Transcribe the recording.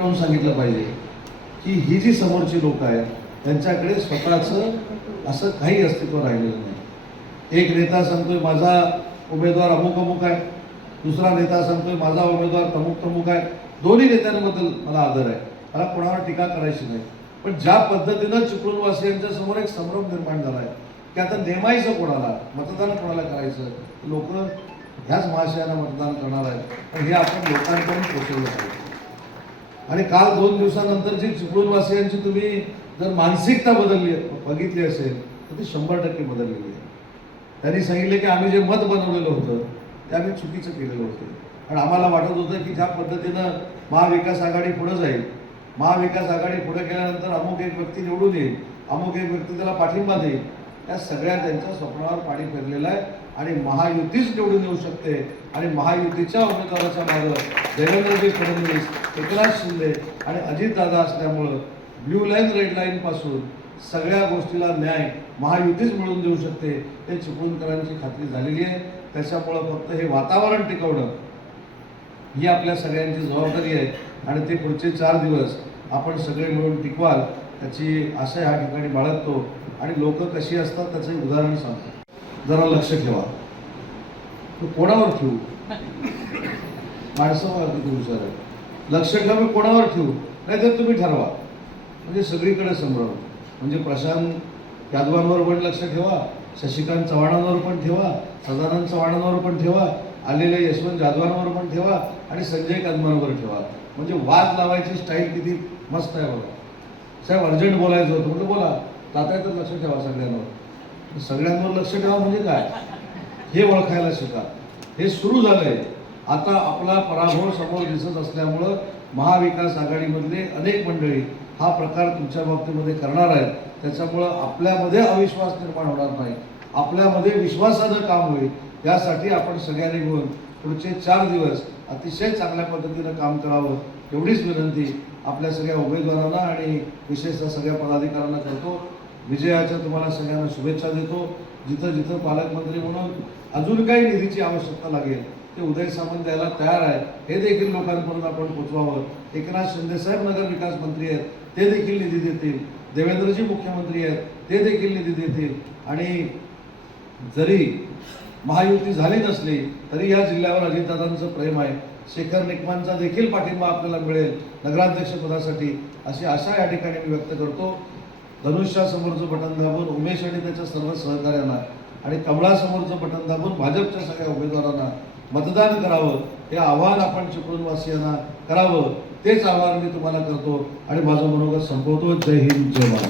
ठणठणावून सांगितलं पाहिजे की ही जी समोरची लोक आहेत त्यांच्याकडे स्वतःचं असं काही अस्तित्व राहिलेलं नाही. एक नेता सांगतोय माझा उमेदवार अमुक अमुक आहे. दुसरा नेता सांगतोय माझा उमेदवार तमुक तमुक आहे. दोन्ही नेत्यांबद्दल मला आदर आहे. मला कोणावर टीका करायची नाही. पण ज्या पद्धतीनं चिपळूणवासियांच्या समोर एक संभ्रम निर्माण झाला आहे की आता नेमायचं कोणाला मतदान कोणाला करायचं लोक ह्याच महाशयाला मतदान करणार आहे पण हे आपण लोकांकडून पोचवलं पाहिजे. आणि काल दोन दिवसानंतर जी चिपळूणवासियांची तुम्ही जर मानसिकता बदलली बघितली असेल तर ती शंभर टक्के बदललेली आहे. त्यांनी सांगितले की आम्ही जे मत बनवलेलं होतं ते आम्ही चुकीचं केलेलं होतं. आणि आम्हाला वाटत होतं की ज्या पद्धतीनं महाविकास आघाडी पुढं जाईल महाविकास आघाडी पुढे गेल्यानंतर अमुक एक व्यक्ती निवडून येईल अमुक एक व्यक्ती त्याला पाठिंबा देईल या सगळ्या त्यांच्या स्वप्नावर पाणी फिरलेलं आहे. आणि महायुतीच निवडून येऊ शकते आणि महायुतीच्या उमेदवाराच्या मागं देवेंद्रजी फडणवीस एकनाथ शिंदे आणि अजितदादा असल्यामुळं ब्ल्यू लाईन रेड लाईन पासून सगळ्या गोष्टीला न्याय महायुतीच मिळवून देऊ शकते हे चिपळूणकरांची खात्री झालेली आहे. त्याच्यामुळं फक्त हे वातावरण टिकवणं ही आपल्या सगळ्यांची जबाबदारी आहे. आणि ते पुढचे चार दिवस आपण सगळे मिळून टिकवाल त्याची आशा ह्या ठिकाणी बाळगतो. आणि लोक कशी असतात त्याचं उदाहरण सांगतो. जरा लक्ष ठेवा. तू कोणावर ठेवू? माणसं किती विचार आहे. लक्ष ठेवा मी कोणावर ठेवू? नाही तर तुम्ही ठरवा. म्हणजे सगळीकडे संभ्रम. म्हणजे प्रशांत यादवांवर पण लक्ष ठेवा शशिकांत चव्हाणांवर पण ठेवा सदानंद चव्हाणांवर पण ठेवा आलेल्या यशवंत जाधवांवर पण ठेवा आणि संजय कदमांवर ठेवा. म्हणजे वाद लावायची स्टाईल किती मस्त आहे बघा. साहेब अर्जंट बोलायचं होतं. म्हटलं बोला तात्या तर लक्ष ठेवा सगळ्यांवर. सगळ्यांवर लक्ष ठेवा म्हणजे काय? हे ओळखायला शिका. हे सुरू झालंय. आता आपला पराभव समोर दिसत असल्यामुळं महाविकास आघाडीमधले अनेक मंडळी हा प्रकार तुमच्या बाबतीमध्ये करणार आहेत. त्याच्यामुळं आपल्यामध्ये अविश्वास निर्माण होणार नाही. आपल्यामध्ये विश्वासानं काम होईल. यासाठी आपण सगळ्यांनी मिळून पुढचे चार दिवस अतिशय चांगल्या पद्धतीनं काम करावं एवढीच विनंती आपल्या सगळ्या उमेदवारांना आणि विशेषतः सगळ्या पदाधिकाऱ्यांना करतो. विजयाच्या तुम्हाला सगळ्यांना शुभेच्छा देतो. जिथं जिथं पालकमंत्री म्हणून अजून काही निधीची आवश्यकता लागेल ते उदय सामंत द्यायला तयार आहे हे देखील लोकांपर्यंत आपण पोचवावं. एकनाथ शिंदे साहेब नगर विकास मंत्री आहेत. ते देखील निधी देतील. देवेंद्रजी मुख्यमंत्री आहेत. ते देखील निधी देतील. आणि जरी महायुती झाली नसली तरी या जिल्ह्यावर अजितदादांचं प्रेम आहे. शेखर निकमांचा देखील पाठिंबा आपल्याला मिळेल नगराध्यक्षपदासाठी अशी आशा या ठिकाणी मी व्यक्त करतो. धनुष्यासमोरचं बटन दाबून उमेश आणि त्याच्या सर्व सहकार्यांना आणि कमळासमोरचं बटन दाबून भाजपच्या सगळ्या उमेदवारांना मतदान करावं हे आव्हान आपण चिपळूणवासियांना करावं तेच आव्हान मी तुम्हाला करतो आणि माझं मनोगत संपवतो. जय हिंद जय महाराष्ट्र.